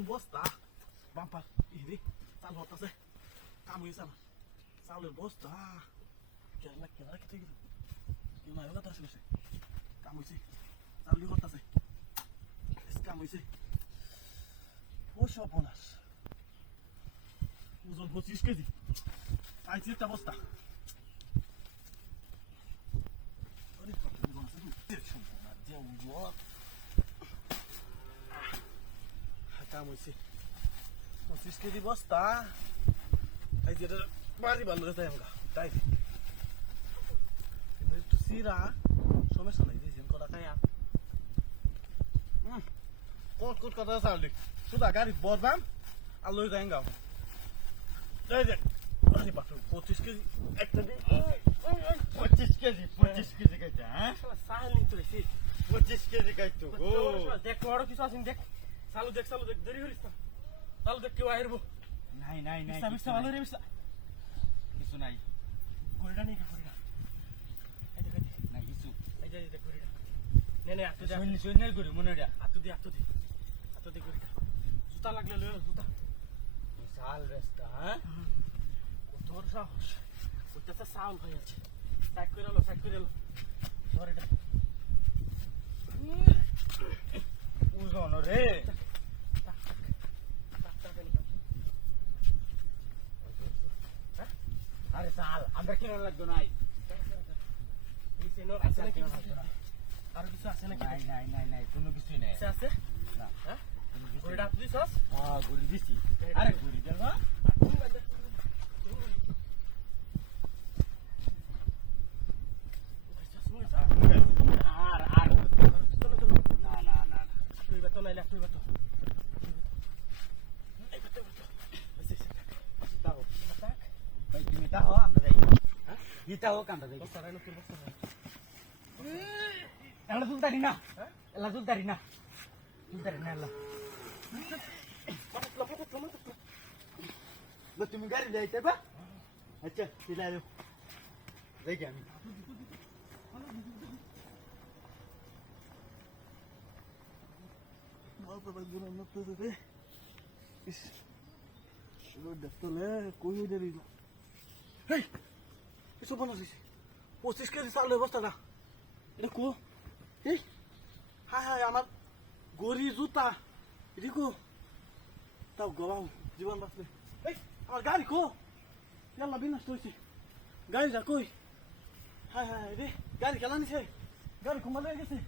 নতুন বস্তা বাম্পার ইরে চাল হতাছে কাম হয়েছে আমার চাউলের বস্তা কেলা কেলা খেতে গেল কেউ নাই কথা আসলে কাম হয়েছে চাউলি হতাছে কাম হয়েছে ও সর্বনাশ ওজন 25 কেজি পাইছি একটা বস্তা আরে ওজন আছে সম্পূর্ণ যে ওজন কাম হয়েছে 25 কেজি বস্তা এই যে বাড়ি ভালো রেখে আমরা তাই কিন্তু একটু সিরা সমস্যা নাই দিয়েছেন কটা খায়া কোট কোট কথা চাউলি শুধু গাড়ি বরবাম আর লই যাই গাও এই যে আরে বাপ 25 কেজি একটা দিন 25 কেজি খাইতে হ্যাঁ সাহাল নিতে রেছি 25 কেজি খাইতো ও দেখ বড় কিছু আছেন দেখ চালু দেখ দেরি করিস না চালু দেখ কেউ আইরবো নাই বিস্তা ভালো রে বিস্তা কিছু নাই গড়িটা নেই গড়িটা এই দেখ নাই কিছু এই যে গড়িটা নে আতো দে সৈন্যের গরু মনে রে আতো দে গড়িটা জুতা লাগলে লয় জুতা বিশাল রাস্তা হ্যাঁ কত বড় সাহস ওইটাতে সাউন্ড হয়ে আছে সাইড করে এলো গড়িটা ওজন রে আরে চাল আমরা কেন লাগতো নাই আর কিছু আছে নাকি নাই কোনো কিছুই নাই আছে না হ্যাঁ গড়িটা আপনি দিছস গরু দিছি আরে গরু দেল না আর না তুই বেতো নাইলে তুই বেতো ভাই তুমি তাও আমরা যাই হ্যাঁ ইতাও কান্দা যাই বস্তা রাইনো তুই বস্তা রাইনো এলা তুলতারি না এলা তুলতারি না এলা তুমি গাড়ি যাইতে বা আচ্ছা চিলাই দেব দেখি আমি এসব বানাচ্ছিস 25 কেজি চালের বস্তাটা এটা কো এই হায় আমার গড়ি জুতা এটা কো তাও গলাম জীবন বাঁচলে এই আমার গাড়ি কো ইয়াল্লা বিনাশ হয়েছে গাড়িটা কই হায় রে গাড়ি খেলা নিছে গাড়ি কমালে গেছে